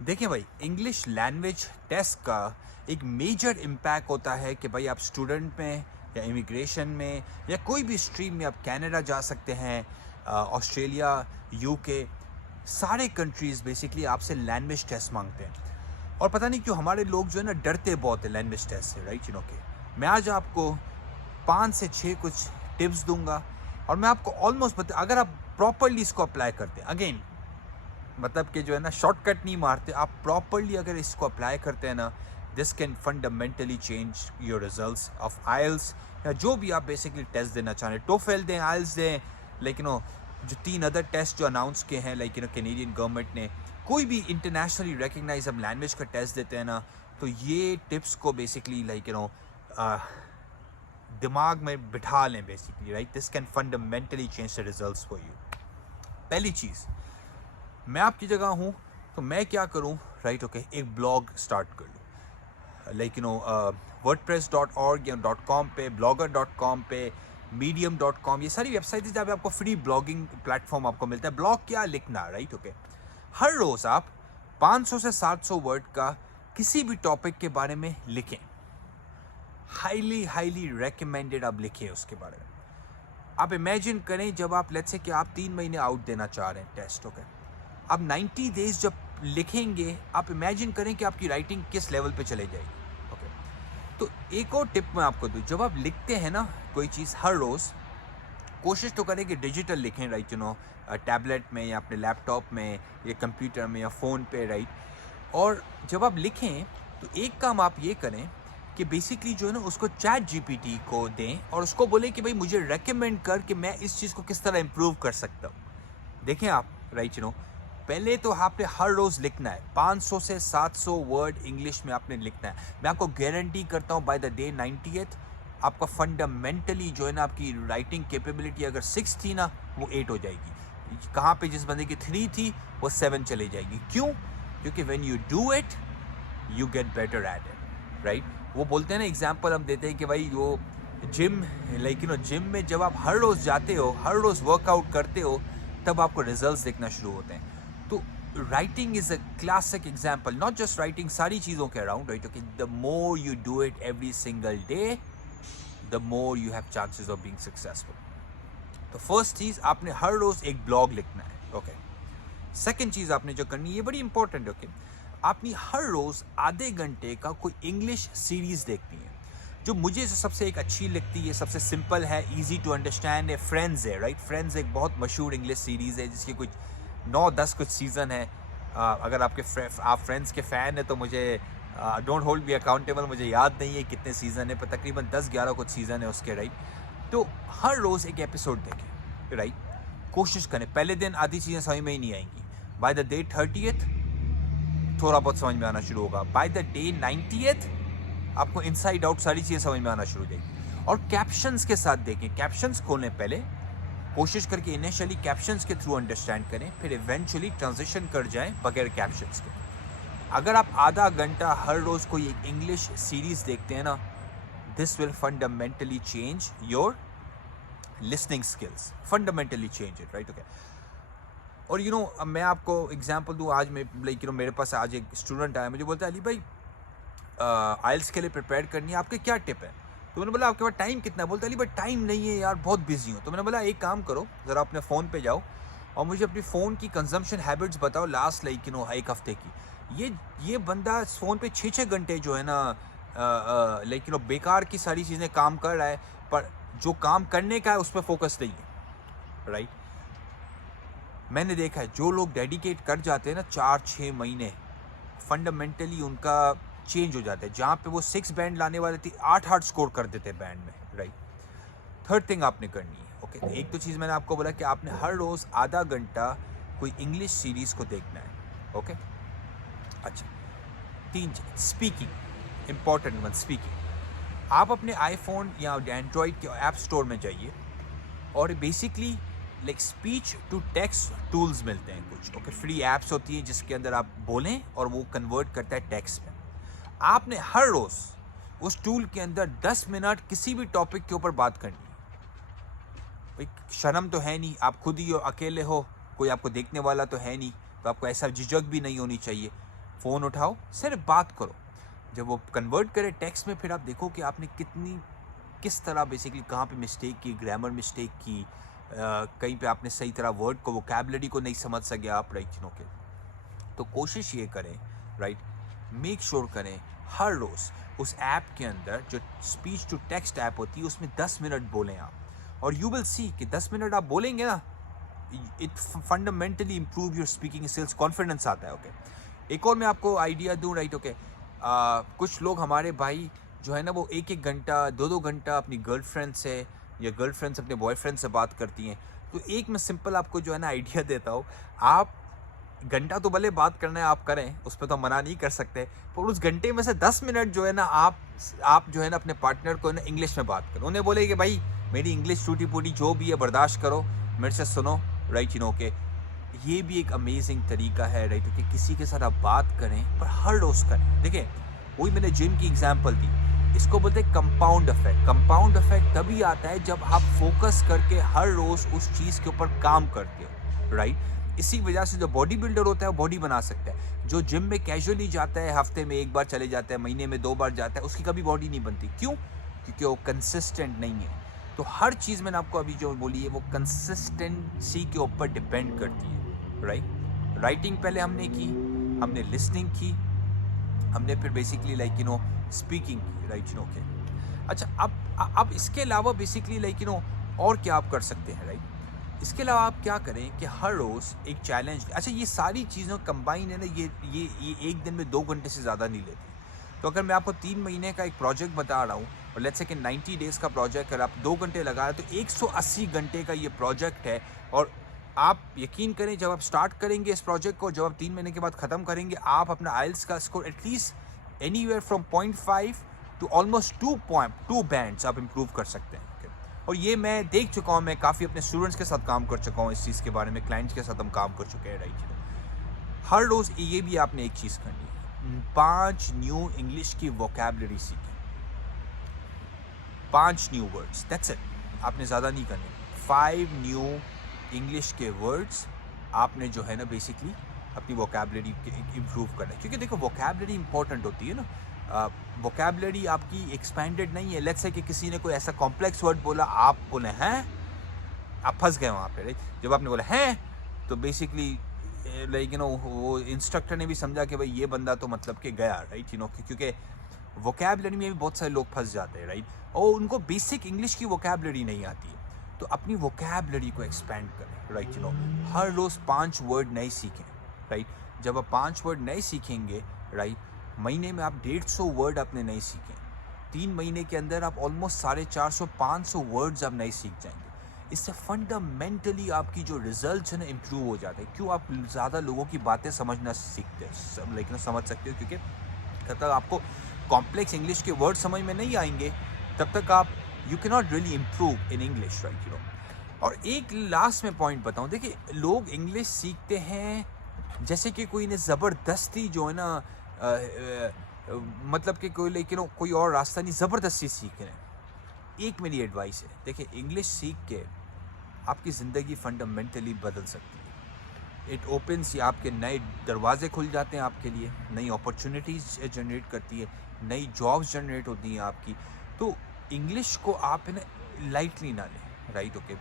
देखिए भाई, English language test का एक मेजर इम्पैक्ट होता है कि भाई आप स्टूडेंट में या इमिग्रेशन में या कोई भी स्ट्रीम में आप कनाडा जा सकते हैं, ऑस्ट्रेलिया, यूके, सारे कंट्रीज़ बेसिकली आपसे लैंग्वेज टेस्ट मांगते हैं। और पता नहीं क्यों हमारे लोग जो है ना डरते बहुत है लैंग्वेज टेस्ट से, राइट? के मैं आज आपको 5 से 6 कुछ टिप्स दूंगा और मैं आपको ऑलमोस्ट बता, अगर आप प्रॉपरली इसको अप्लाई करते हैं, अगेन मतलब कि जो है ना शॉर्टकट नहीं मारते, आप प्रॉपरली अगर इसको अप्लाई करते हैं ना, this can fundamentally change your results of IELTS या जो भी आप बेसिकली टेस्ट देना चाह रहे हैं, टोफेल दें, आइल्स दें, लेकिन जो 3 अदर टेस्ट जो अनाउंस किए हैं, लाइक कैनेडियन गवर्नमेंट ने, कोई भी इंटरनेशनली रिकग्नाइज हम लैंग्वेज का टेस्ट देते हैं ना, तो ये टिप्स को बेसिकली दिमाग में बिठा लें basically, right? This can fundamentally change the results for you. पहली चीज़, मैं आपकी जगह हूँ तो मैं क्या करूँ, राइट? एक ब्लॉग स्टार्ट कर लूँ, लाइक wordpress.org या .com पे, blogger.com पे, medium.com, ये सारी वेबसाइट जहाँ पे आपको फ्री ब्लॉगिंग प्लेटफॉर्म आपको मिलता है। ब्लॉग क्या लिखना, राइट? हर रोज़ आप 500 से 700 वर्ड का किसी भी टॉपिक के बारे में लिखें। हाईली रेकमेंडेड आप लिखें उसके बारे में। आप इमेजिन करें जब आप लेट्स से कि आप 3 महीने आउट देना चाह रहे हैं टेस्ट, आप 90 डेज जब लिखेंगे, आप इमेजिन करें कि आपकी राइटिंग किस लेवल पे चले जाएगी। तो एक और टिप मैं आपको दूँ, जब आप लिखते हैं ना कोई चीज़ हर रोज़, कोशिश तो करें कि डिजिटल लिखें, राइट? टैबलेट में या अपने लैपटॉप में या कंप्यूटर में या फ़ोन पे, राइट? और जब आप लिखें तो एक काम आप ये करें कि बेसिकली जो है ना उसको चैट जीपीटी को दें और उसको बोलें कि भाई मुझे रेकमेंड कर कि मैं इस चीज़ को किस तरह इम्प्रूव कर सकता हूँ। देखें आप, राइट? पहले तो आपने हर रोज़ लिखना है 500 से 700 वर्ड इंग्लिश में आपने लिखना है। मैं आपको गारंटी करता हूँ बाय द डे 90th आपका फंडामेंटली जो है ना आपकी राइटिंग कैपेबिलिटी अगर 6 थी ना, वो 8 हो जाएगी। कहाँ पे जिस बंदे की 3 थी वो 7 चली जाएगी। क्यों? क्योंकि when you do it you get better at it, right? वो बोलते हैं ना, एग्जाम्पल हम देते हैं कि भाई वो जिम, जिम में जब आप हर रोज़ जाते हो, हर रोज़ वर्कआउट करते हो, तब आपको रिजल्ट्स दिखना शुरू होते हैं। तो writing is a classic example, not just writing, सारी चीज़ों के around, right? The more you do it every single day, the more you have chances of being successful. तो फर्स्ट चीज़, आपने हर रोज़ एक ब्लॉग लिखना है, सेकेंड चीज़ आपने जो करनी है, ये बड़ी इंपॉर्टेंट है, आपने हर रोज़ आधे घंटे का कोई इंग्लिश सीरीज़ देखनी है। जो मुझे सबसे एक अच्छी लगती है, सबसे सिंपल है, इजी टू अंडरस्टैंड है, फ्रेंड्स है, राइट? फ्रेंड्स एक बहुत मशहूर इंग्लिश सीरीज़ है जिसके कुछ 9-10 कुछ सीज़न है। अगर आप फ्रेंड्स के फ़ैन हैं तो मुझे डोंट होल्ड मी अकाउंटेबल, मुझे याद नहीं है कितने सीज़न है, पर तकरीबन 10-11 कुछ सीज़न है उसके, राइट? तो हर रोज़ एक एपिसोड देखें, राइट? कोशिश करें, पहले दिन आधी चीज़ें समझ में ही नहीं आएंगी, बाय द डे 30th थोड़ा बहुत समझ में आना शुरू होगा, बाय द डे 90th आपको इनसाइड आउट सारी चीज़ें समझ में आना शुरू हो जाएगी। और कैप्शंस के साथ देखें, कैप्शंस खोलें पहले, कोशिश करके इनिशियली कैप्शंस के थ्रू अंडरस्टैंड करें, फिर इवेंचुअली ट्रांजिशन कर जाएं बगैर कैप्शंस के। अगर आप आधा घंटा हर रोज़ कोई एक इंग्लिश सीरीज़ देखते हैं ना, this will fundamentally change your listening skills, fundamentally change it, right? और अब मैं आपको एग्जांपल दूँ, आज मैं मेरे पास आज एक स्टूडेंट आया, मुझे बोलता है अली भाई आइल्स के लिए प्रिपेयर करनी है, आपके क्या टिप है? तो मैंने बोला आपके पास टाइम कितना है? बोलता अली भाई टाइम नहीं है यार, बहुत बिजी हूँ। तो मैंने बोला एक काम करो, ज़रा अपने फ़ोन पे जाओ और मुझे अपनी फ़ोन की कंजम्पशन हैबिट्स बताओ लास्ट एक हफ्ते की। ये बंदा फ़ोन पे 6-6 घंटे जो है ना बेकार की सारी चीज़ें काम कर रहा है, पर जो काम करने का है उस पर फोकस नहीं है, राइट? मैंने देखा है जो लोग डेडिकेट कर जाते हैं ना 4-6 महीने, फंडामेंटली उनका चेंज हो जाता है। जहाँ पे वो 6 बैंड लाने वाले थे, 8 स्कोर कर देते हैं बैंड में, राइट? थर्ड थिंग आपने करनी है, एक तो चीज़ मैंने आपको बोला कि आपने हर रोज़ आधा घंटा कोई इंग्लिश सीरीज़ को देखना है, अच्छा। 3 स्पीकिंग, इंपॉर्टेंट वन, स्पीकिंग। आप अपने आईफोन या एंड्रॉयड के ऐप स्टोर में जाइए और basically speech to text tools मिलते हैं कुछ, फ्री एप्स होती हैं जिसके अंदर आप बोलें और वो कन्वर्ट करता है टेक्स्ट में। आपने हर रोज़ उस टूल के अंदर 10 मिनट किसी भी टॉपिक के ऊपर बात करनी है। भाई शर्म तो है नहीं, आप खुद ही हो, अकेले हो, कोई आपको देखने वाला तो है नहीं, तो आपको ऐसा झिझक भी नहीं होनी चाहिए। फ़ोन उठाओ, सिर्फ बात करो। जब वो कन्वर्ट करे टेक्स्ट में, फिर आप देखो कि आपने किस तरह बेसिकली कहाँ पे मिस्टेक की, ग्रामर मिस्टेक की, कहीं पे आपने सही तरह वर्ड को, वोकैबुलरी को नहीं समझ सके आप, राइट, के। तो कोशिश ये करें, राइट, मेक श्योर करें हर रोज़ उस ऐप के अंदर जो स्पीच टू टेक्स्ट ऐप होती है उसमें 10 मिनट बोलें आप, और यू विल सी कि 10 मिनट आप बोलेंगे ना, it fundamentally improve your speaking skills, confidence आता है। ओके, एक और मैं आपको आइडिया दूं, राइट, ओके, कुछ लोग हमारे भाई जो है ना वो 1-1 घंटा 2-2 घंटा अपनी गर्लफ्रेंड से या गर्लफ्रेंड से अपने बॉयफ्रेंड से बात करती हैं। तो एक मैं सिंपल आपको जो है ना आइडिया देता हूँ, आप घंटा तो भले बात करना है आप करें, उस पर तो मना नहीं कर सकते, पर उस घंटे में से 10 मिनट जो है ना आप जो है ना अपने पार्टनर को ना इंग्लिश में बात करो। उन्हें बोले कि भाई मेरी इंग्लिश टूटी फूटी जो भी है बर्दाश्त करो, मेरे से सुनो, राइट, के ये भी एक अमेजिंग तरीका है, राइट, कि किसी के साथ आप बात करें, पर हर रोज़ करें। देखिए, वही मैंने जिम की एग्जांपल दी, इसको बोलते हैं कंपाउंड इफेक्ट। कंपाउंड इफेक्ट तभी आता है जब आप फोकस करके हर रोज़ उस चीज़ के ऊपर काम करते हो, राइट। इसी वजह से जो बॉडी बिल्डर होता है वो बॉडी बना सकता है, जो जिम में कैजुअली जाता है, हफ्ते में 1 बार चले जाता है, महीने में 2 बार जाता है, उसकी कभी बॉडी नहीं बनती। क्यों? क्योंकि वो कंसिस्टेंट नहीं है। तो हर चीज़ मैंने आपको अभी जो बोली है वो कंसिस्टेंसी के ऊपर डिपेंड करती है, राइट। राइटिंग पहले हमने की, हमने लिसनिंग की, हमने फिर बेसिकली स्पीकिंग की, राइट, के। अच्छा, अब इसके अलावा बेसिकली और क्या आप कर सकते हैं, राइट। इसके अलावा आप क्या करें कि हर रोज़ एक चैलेंज। अच्छा, ये सारी चीज़ों कंबाइन है ना, ये एक दिन में 2 घंटे से ज़्यादा नहीं लेती। तो अगर मैं आपको 3 महीने का एक प्रोजेक्ट बता रहा हूँ, और लेट्स से कि 90 डेज़ का प्रोजेक्ट, अगर आप 2 घंटे लगा रहे हैं तो 180 घंटे का ये प्रोजेक्ट है। और आप यकीन करें, जब आप स्टार्ट करेंगे इस प्रोजेक्ट को, जब आप 3 महीने के बाद ख़त्म करेंगे, आप अपना आइल्स का score at least anywhere from 0.5 to almost 2 bands आप इम्प्रूव कर सकते हैं। और ये मैं देख चुका हूँ, मैं काफ़ी अपने स्टूडेंट्स के साथ काम कर चुका हूँ इस चीज़ के बारे में, क्लाइंट्स के साथ हम काम कर चुके हैं, राइट। हर रोज़ ये भी आपने एक चीज़ करनी है, 5 न्यू इंग्लिश की वोकैबुलरी सीखें, 5 न्यू वर्ड्स, दैट्स इट। आपने ज़्यादा नहीं करने, 5 न्यू इंग्लिश के वर्ड्स आपने जो है ना बेसिकली अपनी वोकैबुलरी इम्प्रूव करना है। क्योंकि देखो, वोकैबुलरी इंपॉर्टेंट होती है ना। वोकैबुलरी आपकी एक्सपेंडेड नहीं है। लेट्स से कि किसी ने कोई ऐसा कॉम्प्लेक्स वर्ड बोला, आप बोले हैं, आप फंस गए वहाँ पे, राइट। जब आपने बोला हैं तो बेसिकली वो इंस्ट्रक्टर ने भी समझा कि भाई ये बंदा तो मतलब कि गया, राइट, क्योंकि वोकैबुलरी में भी बहुत सारे लोग फंस जाते हैं, राइट, और उनको बेसिक इंग्लिश की वोकैबुलरी नहीं आती है। तो अपनी वोकैबुलरी को एक्सपेंड करें, राइट, हर रोज़ 5 वर्ड नए सीखें, राइट। जब आप 5 वर्ड नए सीखेंगे, राइट, महीने में आप 150 वर्ड अपने नए सीखें, 3 महीने के अंदर आप ऑलमोस्ट 450-500 वर्ड्स आप नए सीख जाएंगे। इससे फंडामेंटली आपकी जो रिजल्ट्स है ना इम्प्रूव हो जाते हैं। क्यों? आप ज़्यादा लोगों की बातें समझना सीखते हैं, लेकिन समझ सकते हो, क्योंकि जब तक आपको कॉम्प्लेक्स इंग्लिश के वर्ड समझ में नहीं आएंगे तब तक आप you can not really improve in English, right. और एक लास्ट में पॉइंट बताऊँ, देखिए, लोग इंग्लिश सीखते हैं जैसे कि कोई ने ज़बरदस्ती जो है ना मतलब कि कोई और रास्ता नहीं, ज़बरदस्ती सीख रहे हैं। एक मेरी एडवाइस है, देखिए, इंग्लिश सीख के आपकी ज़िंदगी फंडामेंटली बदल सकती है। इट ओपन्स, या आपके नए दरवाजे खुल जाते हैं आपके लिए, नई अपॉर्चुनिटीज़ जनरेट करती है, नई जॉब्स जनरेट होती हैं आपकी। तो इंग्लिश को आप ना लाइटली ना लें, राइट, ओके।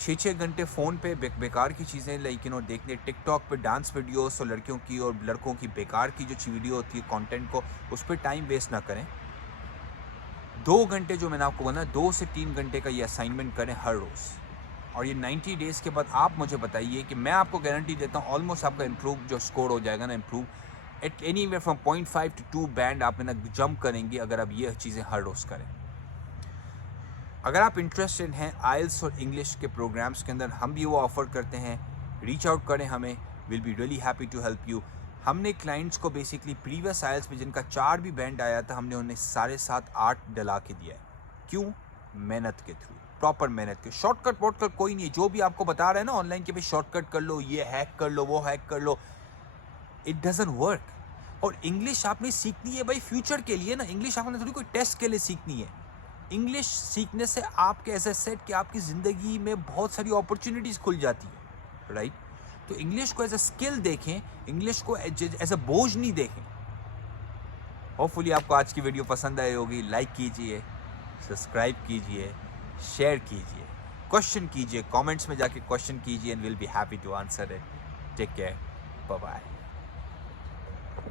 6-6 घंटे फ़ोन पे बेकार की चीज़ें देखने, टिकटॉक पे डांस वीडियोस और लड़कियों की और लड़कों की बेकार की जो वीडियो होती है, कंटेंट को, उस पर टाइम वेस्ट ना करें। 2 घंटे जो मैंने आपको बोला, 2 से 3 घंटे का ये असाइनमेंट करें हर रोज़। और ये 90 डेज़ के बाद आप मुझे बताइए कि मैं आपको गारंटी देता हूँ ऑलमोस्ट आपका इम्प्रूव जो स्कोर हो जाएगा ना, improve at anywhere from 0.5 to 2 band आप ना जंप करेंगे अगर आप ये चीज़ें हर रोज़ करें। अगर आप इंटरेस्टेड हैं आइल्स और इंग्लिश के प्रोग्राम्स के अंदर, हम भी वो ऑफ़र करते हैं, रीच आउट करें हमें, will be really happy to help you. हमने क्लाइंट्स को बेसिकली प्रीवियस आइल्स में जिनका 4 भी बैंड आया था, हमने उन्हें 7.5-8 डला के दिया है। क्यों? मेहनत के थ्रू, प्रॉपर मेहनत के। शॉर्टकट वॉर्टकट कोई नहीं है। जो भी आपको बता रहे हैं ना ऑनलाइन के, भाई शॉर्टकट कर लो, ये हैक कर लो, वो हैक कर लो, इट डजंट वर्क। और इंग्लिश आपने सीखनी है भाई फ्यूचर के लिए ना, इंग्लिश आपने थोड़ी कोई टेस्ट के लिए सीखनी है। इंग्लिश सीखने से आपके ऐसा सेट कि आपकी ज़िंदगी में बहुत सारी अपॉर्चुनिटीज़ खुल जाती है, राइट। तो इंग्लिश को एज अ स्किल देखें, इंग्लिश को एज अ बोझ नहीं देखें। होपफुली आपको आज की वीडियो पसंद आई होगी। लाइक कीजिए, सब्सक्राइब कीजिए, शेयर कीजिए, क्वेश्चन कीजिए, कमेंट्स में जाके क्वेश्चन कीजिए and will be happy to answer it. Take care, bye bye.